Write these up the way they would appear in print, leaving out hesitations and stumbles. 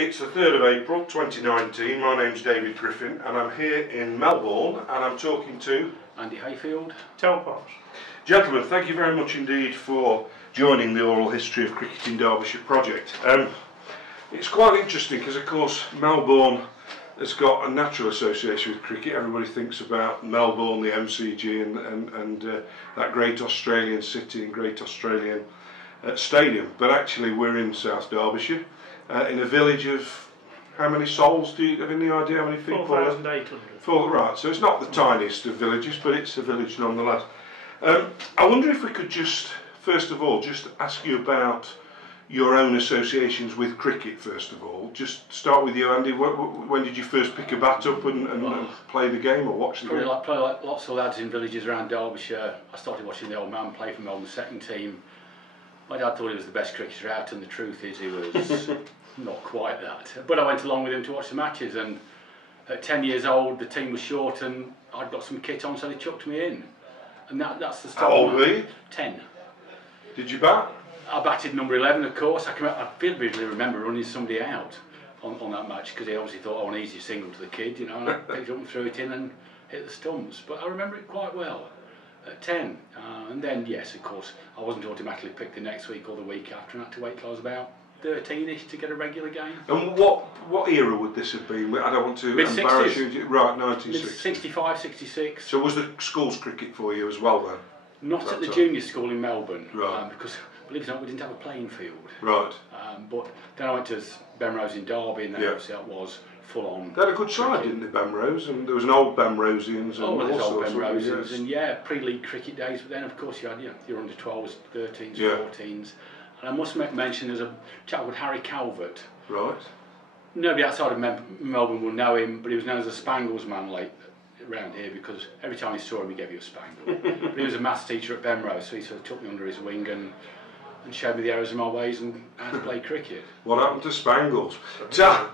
It's the 3rd of April 2019. My name's David Griffin and I'm here in Melbourne and I'm talking to Andy Heafield. Terence. Gentlemen, thank you very much indeed for joining the Oral History of Cricket in Derbyshire project. It's quite interesting because of course Melbourne has got a natural association with cricket. Everybody thinks about Melbourne, the MCG and that great Australian city and great Australian stadium, but actually we're in South Derbyshire. In a village of how many souls? Do you have any idea how many people? 4,800. Right, so it's not the tiniest of villages, but it's a village nonetheless. I wonder if we could just, first of all, just ask you about your own associations with cricket, first of all. Just start with you, Andy. When did you first pick a bat up and play the game or watch the game? Probably like lots of lads in villages around Derbyshire. I started watching the old man play for Melbourne's second team. My dad thought he was the best cricketer out, and the truth is he was not quite that. But I went along with him to watch the matches, and at 10 years old the team was short and I'd got some kit on, so they chucked me in. And that's the start. How old were you? 10. Did you bat? I batted number 11, of course. I vividly remember running somebody out on that match because he obviously thought, oh, an easy single to the kid, you know, and I picked it up and threw it in and hit the stumps. But I remember it quite well at 10. And then, yes, of course, I wasn't automatically picked the next week or the week after, and I had to wait till I was about 13ish to get a regular game. And what era would this have been? I don't want to embarrass you. Right, 1960. 65, 66. So was the schools cricket for you as well then? Not at the junior school in Melbourne, right. Because believe it or not, we didn't have a playing field. Right. But then I went to Bemrose in Derby, and then obviously that was full on. They had a good side, didn't they, Bemrose? And there was an old Bemrosians and all sorts old of Bemrosians, and yeah, pre-league cricket days. But then of course you had your under 12s, 13s, 14s. And I must mention there's a chap called Harry Calvert. Right. Nobody outside of Melbourne will know him, but he was known as the Spangles man around here because every time he saw him he gave you a spangle. But he was a maths teacher at Bemrose, so he sort of took me under his wing and showed me the errors of my ways and how to play cricket. What happened to Spangles? Tal,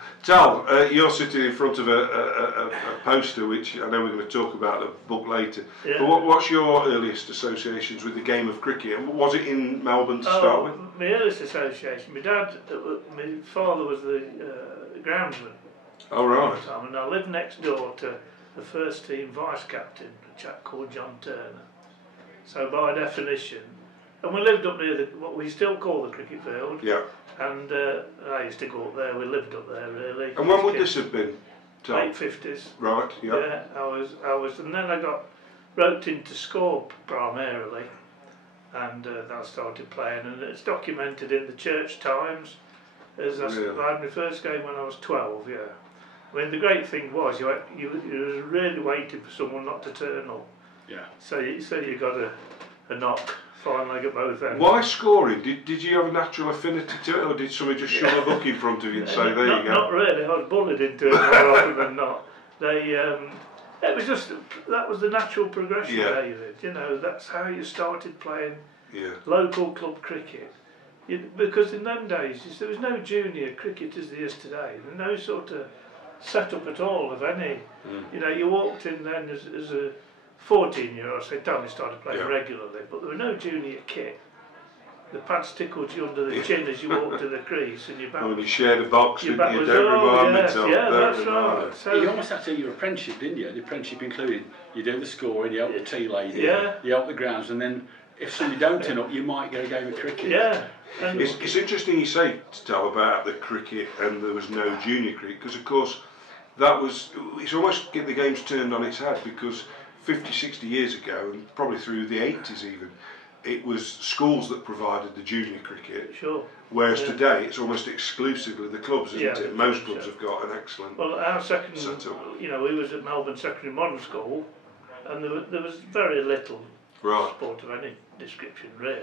you're sitting in front of a poster, which I know we're going to talk about the book later. Yeah. But what's your earliest associations with the game of cricket? And was it in Melbourne to start with? My earliest association, my father was the groundsman. Oh, right. And I lived next door to the first team vice captain, a chap called John Turner. So by definition, and we lived up near what we still call the cricket field. Yeah. And I used to go up there. We lived up there really. And when would this have been? Late 50s. Right. Yeah. Yeah. I was, and then I got roped into score primarily, and I started playing. And it's documented in the Church Times as I had my first game when I was 12. Yeah. I mean, the great thing was you was really waiting for someone not to turn up. Yeah. So you got a knock. Fine leg at both ends. Why scoring? Did you have a natural affinity to it, or did somebody just shove a book in front of you and say, there you go? Not really. I was bullied into it more often than not. It was just, that was the natural progression, David. You know, that's how you started playing local club cricket. Because in them days, there was no junior cricket as there is today. There was no sort of set-up at all of any. You know, you walked in then as a 14-year-old, so Tommy started playing regularly, but there were no junior kit. The pads tickled you under the chin as you walked to the crease, and your back. When you shared a box, your didn't you? Don't remind me, Tom. Yeah, that's right. So you almost had to do your apprenticeship, didn't you? The apprenticeship included you do the scoring, you help the tea lady, you help the grounds, and then if somebody don't turn up, you might get a game of cricket. Yeah. It's interesting you say, Tal, about the cricket and there was no junior cricket, because of course it's almost get the games turned on its head, because 50, 60 years ago, and probably through the 80s even, it was schools that provided the junior cricket. Sure. Whereas today, it's almost exclusively the clubs, isn't it? Most clubs have got an excellent. Well, our second, you know, we was at Melbourne Secondary Modern School, and there was very little sport of any description really.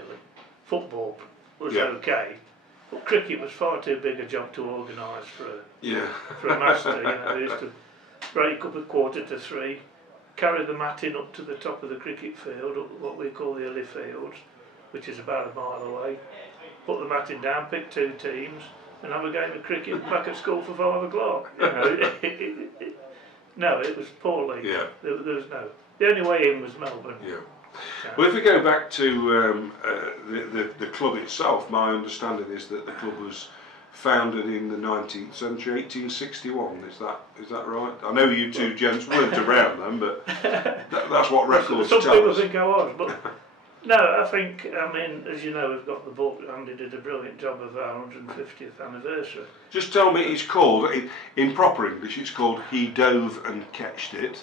Football was okay, but cricket was far too big a job to organise for a master. You know, they used to break up at 2:45. Carry the mat in up to the top of the cricket field, what we call the hilly fields, which is about a mile away. Put the mat in down, pick 2 teams, and have a game of cricket back at school for 5 o'clock. You know, no, it was poorly. Yeah. There was no. The only way in was Melbourne. Yeah. Well, if we go back to the club itself, my understanding is that the club was founded in the 19th century, 1861. Is that right? I know you two gents weren't around then, but that's what records tell us. Some people think I was, but no, I think, I mean, as you know, we've got the book. Andy did a brilliant job of our 150th anniversary. Just tell me, it's called, in proper English, it's called He Dove and Catched It.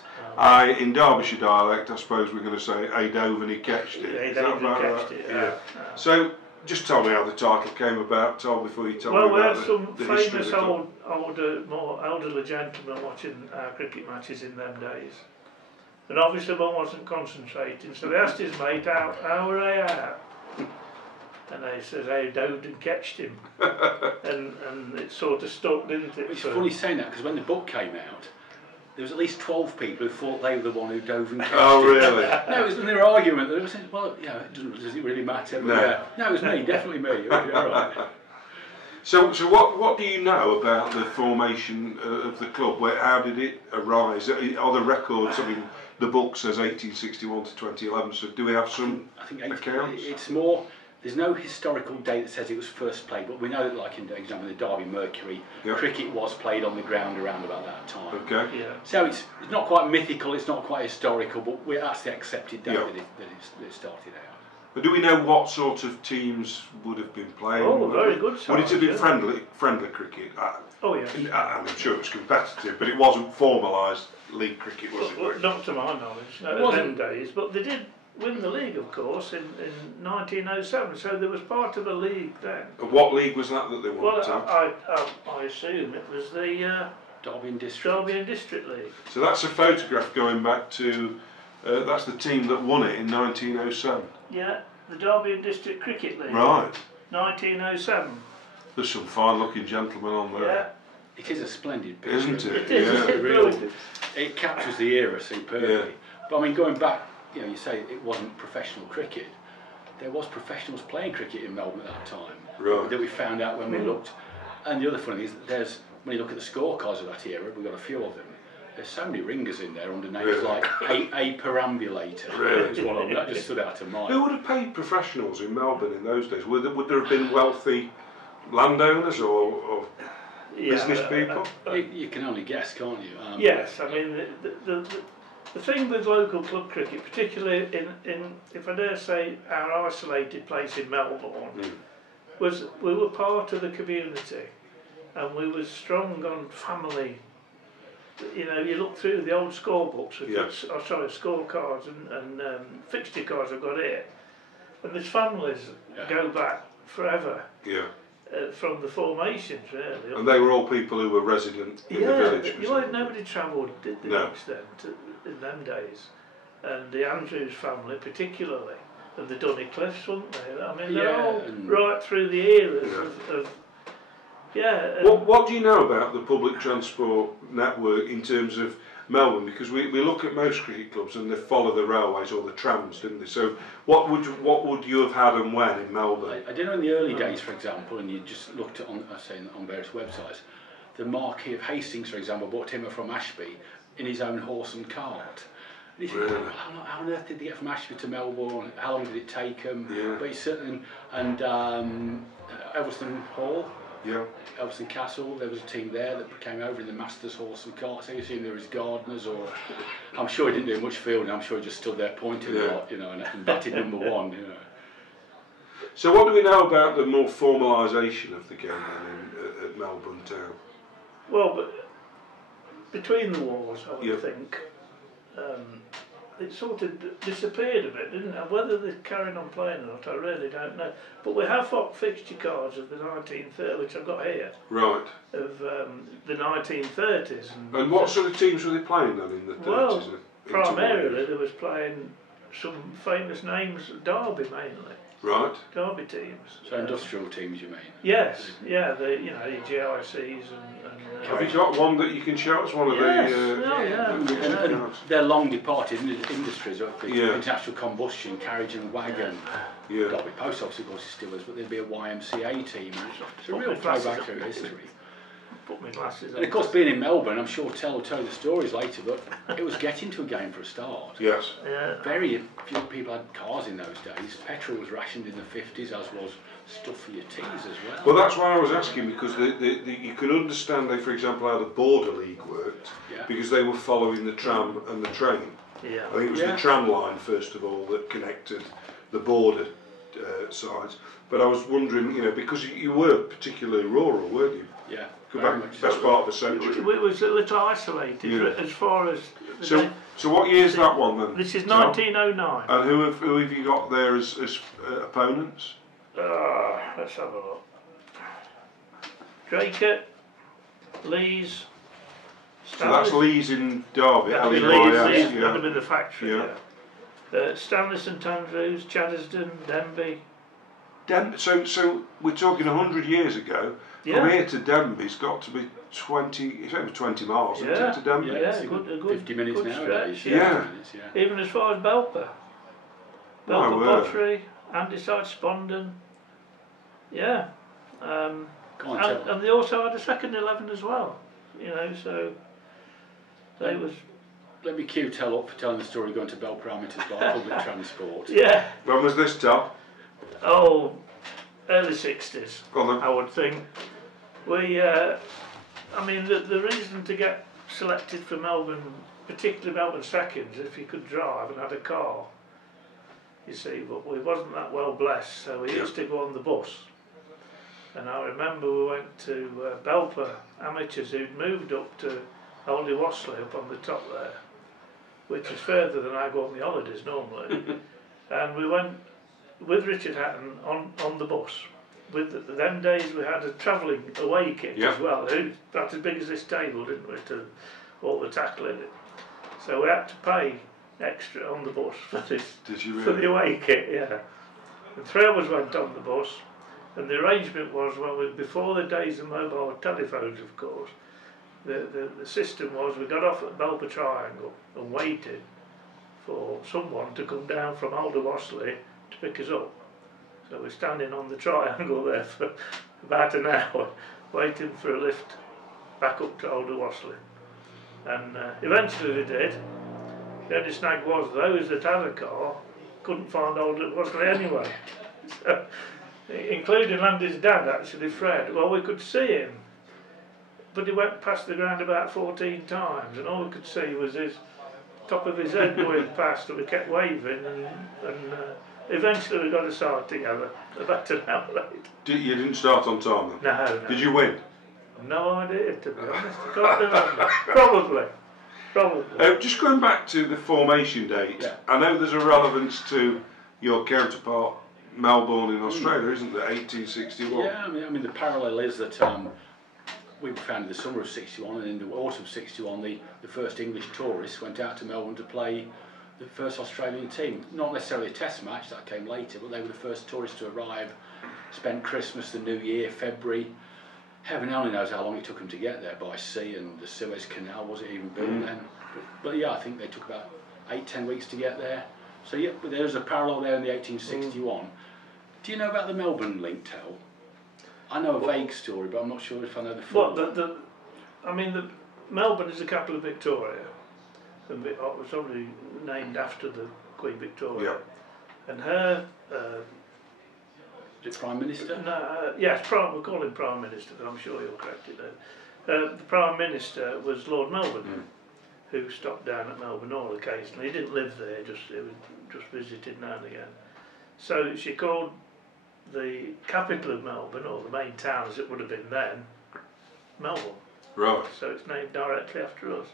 In Derbyshire dialect, I suppose we're going to say He Dove and He Catched It. Yeah, He Dove and Catched It, yeah. So, just tell me how the title came about, Tom, before you tell me about about we had some the history of famous the more elderly gentlemen watching our cricket matches in them days. And obviously one wasn't concentrating, so he asked his mate, how were they out? And they said, "Hey, dove and catched him." and it sort of stuck, didn't it? It's funny saying that, because when the book came out, there was at least 12 people who thought they were the one who dove and catched him. Oh, really? No, it was their argument. They were saying, well, you know, does it really matter? No. Yeah. No, it was me, definitely me. All right. So what do you know about the formation of the club? How did it arise? Are the records? I mean, the book says 1861 to 2011. So do we have some accounts? It's more. There's no historical date that says it was first played, but we know that, like in the example of the Derby Mercury, cricket was played on the ground around about that time. Okay. Yeah. So it's not quite mythical, it's not quite historical, but that's the accepted date that it started out. But do we know what sort of teams would have been playing? Oh, very good. Would it have been friendly cricket? Oh yes. I'm sure it was competitive, but it wasn't formalised league cricket, was it? Not to my knowledge. In them days, but they did win the league, of course, in 1907. So there was part of a league then. And what league was that they won? Well, I assume it was the Derby and District. Derby and District League. So that's a photograph going back to. That's the team that won it in 1907. Yeah, the Derby and District Cricket League. Right. 1907. There's some fine-looking gentlemen on there. Yeah. It is a splendid picture. Isn't it? It is. Yeah. It captures the era superbly. Yeah. But I mean, going back, you know, you say it wasn't professional cricket. There was professionals playing cricket in Melbourne at that time. Right. That we found out when we looked. And the other thing is, when you look at the scorecards of that era, we've got a few of them. There's so many ringers in there under names like a perambulator. Really? Was one of them. That just stood out of mind. Who would have paid professionals in Melbourne in those days? Would there have been wealthy landowners or business people? You can only guess, can't you? Yes, I mean the thing with local club cricket, particularly in if I dare say our isolated place in Melbourne, was we were part of the community, and we were strong on family. You know, you look through the old scorebooks, scorecards and fixture cards I've got here, and there's families go back forever. Yeah. From the formations, really. And they were all people who were resident in the village. Nobody travelled the extent in them days. And the Andrews family particularly, and the Dunny Cliffs, weren't they? I mean, they're all right through the eras of What do you know about the public transport network in terms of Melbourne? Because we look at most cricket clubs and they follow the railways or the trams, didn't they? So what would you have had and when in Melbourne? I don't know in the early days, for example, and you just looked at on various websites, the Marquis of Hastings, for example, bought timber from Ashby in his own horse and cart. And he said, how on earth did they get from Ashby to Melbourne? How long did it take them? Yeah. But he's certainly, and Elveston Hall. Yeah. Elveston Castle, there was a team there that came over in the Master's horse and cart. So you assume there was gardeners, or I'm sure he didn't do much fielding. I'm sure he just stood there pointing a lot, you know, and batted number one, you know. So what do we know about the more formalisation of the game then at Melbourne Town? Well, but between the wars, I would think, it sort of disappeared a bit, didn't it? And whether they're carrying on playing or not, I really don't know. But we have got fixture cards of the 1930s, which I've got here. Right. Of the 1930s. And what sort of teams were they playing then in the 30s? Well, primarily they was playing some famous names, Derby mainly. Right. Derby teams. So industrial teams, you mean? Yes, yeah, the GICs and have you got one that you can show us? One of and they're long departed industries, like the international combustion, carriage and wagon. Yeah. Derby Post Office, of course, still is, but there'd be a YMCA team. It's a real throwback through history. Put my glasses on. And of course, being in Melbourne, I'm sure Tel will tell you the stories later, but it was getting to a game for a start. Yes. Yeah. Very few people had cars in those days. Petrol was rationed in the 50s, as was stuff for your teas as well. Well, that's why I was asking, because you can understand, for example, how the Border League worked, because they were following the tram and the train. Yeah. I think it was the tram line, first of all, that connected the border sides. But I was wondering, you know, because you were particularly rural, weren't you? Yeah. Go back best part of a century. It was a little isolated as far as... So what year's that one then? This is 1909. And who have you got there as opponents? Let's have a look. Draycott, Lees, So that's Lees in Derby. That'd be Lees, that'd be the factory. Yeah. Stanley St Andrews, Chaddesden, Denby. So we're talking 100 years ago. From here to Denby's got to be 20. It's over 20 miles, isn't it, to Denby? Yeah, a good 50 minutes nowadays. Stretch, even as far as Belper. Belper Pottery, Andyside, Spondon. Yeah. And they also had a second 11 as well. You know, so they was. Let me cue Tell up for telling the story going to Belper Armitage by public transport. Yeah. When was this, Tell? Oh, early 60s, I would think. I mean, the reason to get selected for Melbourne, particularly Melbourne seconds, if you could drive and had a car, you see, but we wasn't that well blessed, so we used to go on the bus. And I remember we went to Belper Amateurs, who'd moved up to Oldie Wassley up on the top there, which is further than I go on the holidays normally. And we went with Richard Hatton on the bus. With them days we had a travelling away kit as well, about as big as this table, didn't we, to all the tackle in it. So we had to pay extra on the bus for this. Did you really? For the away kit, yeah. And 3 of us went on the bus, and the arrangement was, before the days of mobile telephones, of course, the system was we got off at Belper Triangle and waited for someone to come down from Alderwassley to pick us up. So we're standing on the triangle there for about an hour, waiting for a lift back up to Alderwassley. And eventually they did. The only snag was those that had a car couldn't find Alderwassley anyway. So, including Landy's dad, actually, Fred. Well, we could see him, but he went past the ground about 14 times, and all we could see was his top of his head going past, and we kept waving, and eventually we got a start together about an hour later. You didn't start on time then? No. Did you win? No idea, to be honest. I can't remember. Probably. Just going back to the formation date, I know there's a relevance to your counterpart Melbourne in Australia, isn't there? 1861. Yeah, I mean the parallel is that we founded the summer of '61, and in the autumn of '61, the first English tourists went out to Melbourne to play the first Australian team. Not necessarily a test match, that came later, but they were the first tourists to arrive, spent Christmas, the New Year, February. Heaven only knows how long it took them to get there by sea, and the Suez Canal wasn't even built then. But yeah, I think they took about 8-10 weeks to get there. So yeah, but there's a parallel there in the 1861. Do you know about the Melbourne link, Tel? I know a vague story, but I'm not sure if I know the full. I mean, Melbourne is the capital of Victoria, and it was probably named after the Queen Victoria. Yeah. And her. Is it Prime Minister? No, yes, we call him Prime Minister, but I'm sure you'll correct it then. The Prime Minister was Lord Melbourne, who stopped down at Melbourne Hall occasionally. He didn't live there, he was just visited now and again. So she called the capital of Melbourne, or the main town as it would have been then, Melbourne. Right. So it's named directly after us.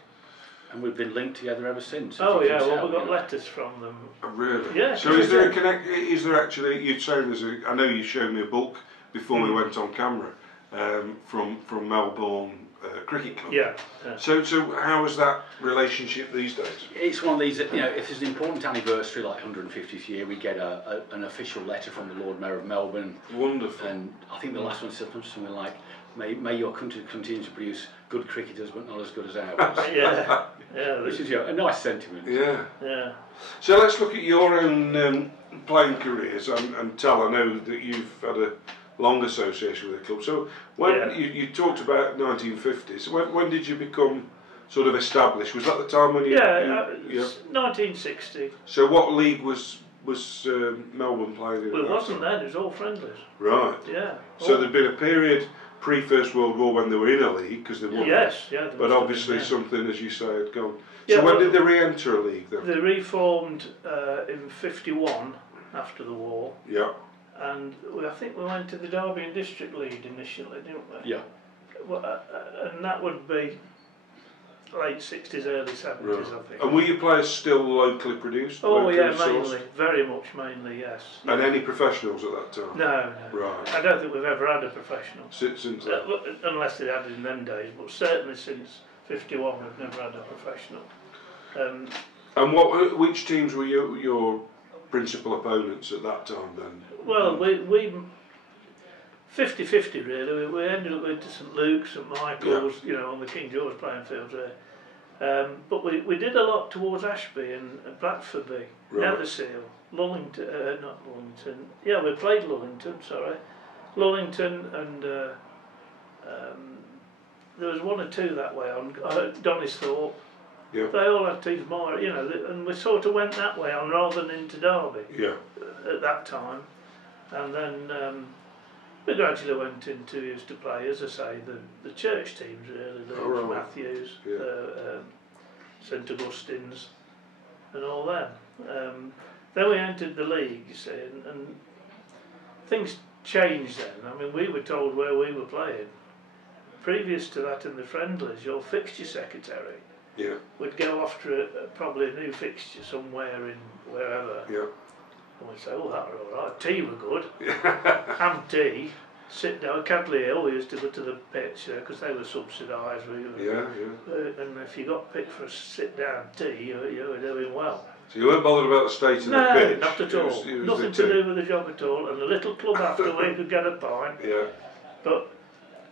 And we've been linked together ever since. Oh yeah, well we've got letters from them. Oh, really? Yeah. So is there a connect? Is there actually? You'd say there's a. I know you showed me a book before we went on camera from Melbourne Cricket Club. Yeah. So how is that relationship these days? It's one of these that, you know, if there's an important anniversary like 150th year, we get an official letter from the Lord Mayor of Melbourne. Wonderful. And I think the last one said something like, May your country continue to produce good cricketers, but not as good as ours. Yeah, which is a nice sentiment. Yeah. So let's look at your own playing careers, and Tel, I know that you've had a long association with the club. So when you talked about 1950s, when did you become sort of established? Was that the time when you? 1960. So what league was was Melbourne playing in? Well, it wasn't then. It was all friendlies. Right. Yeah. So there'd been a period pre-First World War when they were in a league because they won. Yes, yeah. But obviously something, as you say, had gone. Yeah, so when did they re-enter a league then? They reformed in '51 after the war. Yeah. And I think we went to the Derby and District League initially, didn't we? Yeah. Well, and that would be late '60s, early '70s, Right. I think. And were your players still locally produced? Oh locally yeah, sourced? mainly, very much mainly, yes. And any professionals at that time? No, no. Right. I don't think we've ever had a professional. Since then? Unless they had it in them days, but certainly since '51 we've never had a professional. And which teams were your principal opponents at that time then? Well, we 50-50 really. We ended up going to St Luke's, St Michael's, you know, on the King George playing fields there. But we did a lot towards Ashby and Blackforby, Right. Netherseal, Lullington, not Lullington. Yeah, we played Lullington. Sorry, Lullington, and there was one or two that way on Donisthorpe. Yeah. They all had teams more, you know, and we sort of went that way on rather than into Derby. Yeah. At that time, and then we gradually went into used to play, as I say, the church teams really, the Matthews, St Augustine's, and all them. Then we entered the league, you see, and things changed then. I mean, we were told where we were playing. Previous to that, in the friendlies, your fixture secretary would go after probably a new fixture somewhere in wherever. Yeah. And we'd say, oh, that were all right. Tea were good. Ham tea. Sit down. Cadley Hill, we used to go to the pitch because they were subsidised. And if you got picked for a sit-down tea, you were doing well. So you weren't bothered about the state of the pitch? No, not at all. It was nothing to do with the job at all. And the little club after we could get a pint. Yeah. But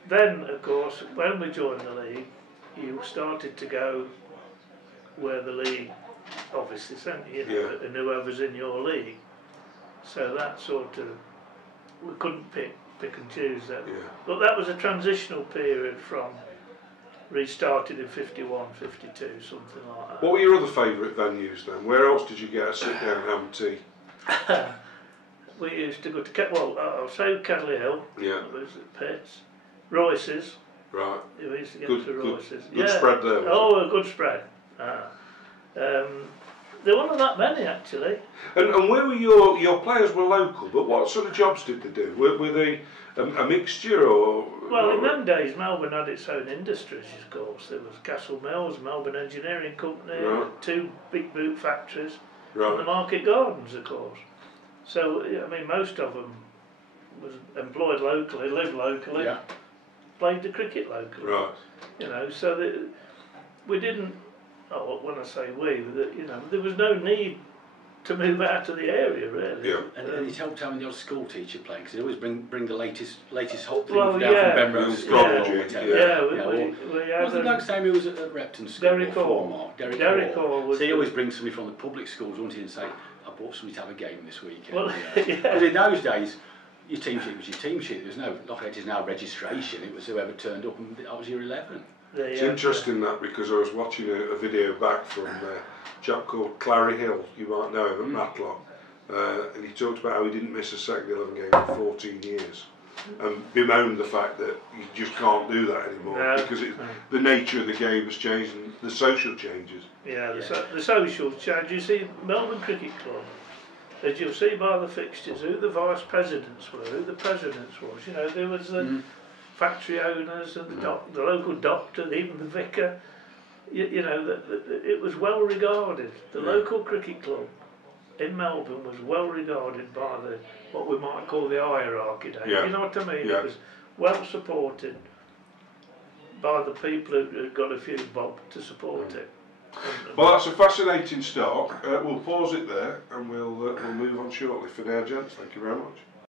then, of course, when we joined the league, you started to go where the league obviously sent you, and whoever's in your league. So that sort of, we couldn't pick and choose that. Yeah. But that was a transitional period from restarted in '51, '52, something like that. What were your other favourite venues then? Where else did you get a sit down and have tea? We used to go to, I'll say Cadley Hill. Yeah. It was at Pitts. Royce's. Right. We used to get Good, to Royce's. Good spread there. Oh, a good spread. There weren't that many actually. And where were your players were local, but what sort of jobs did they do? Were they a mixture or? Well, in them days, Melbourne had its own industries, of course. There was Castle Mills, Melbourne Engineering Company, two big boot factories, and the Market Gardens, of course. So, I mean, most of them was employed locally, lived locally, played the cricket locally. Right. You know, so we didn't. Oh, when I say we, you know, there was no need to move out of the area, really. Yeah. And it helped having the old school teacher playing, because they always bring the latest hot thing Well, down from Benrose School or whatever. We had what's the bloke's name who was at Repton School? Derek Hall. Derek Hall. So he always brings somebody from the public schools, wouldn't he, and say, I bought somebody to have a game this weekend. Well, because in those days, your team sheet was your team sheet. There was no, like it is now, registration. It was whoever turned up, and that was your 11. It's interesting that, because I was watching a video back from a chap called Clary Hill, you might know him, at Matlock, and he talked about how he didn't miss a second 11 game for 14 years and bemoaned the fact that you just can't do that anymore because the nature of the game has changed and the social changes. The social change. You see, Melbourne Cricket Club, as you'll see by the fixtures, who the vice presidents were, who the presidents was. You know, there was the factory owners and the local doctor, even the vicar. You know, it was well regarded. The local cricket club in Melbourne was well regarded by what we might call the hierarchy. You know what I mean? It was well supported by the people who had got a few bob to support it. Well, that's a fascinating start. We'll pause it there and we'll move on shortly. For now, gents, thank you very much.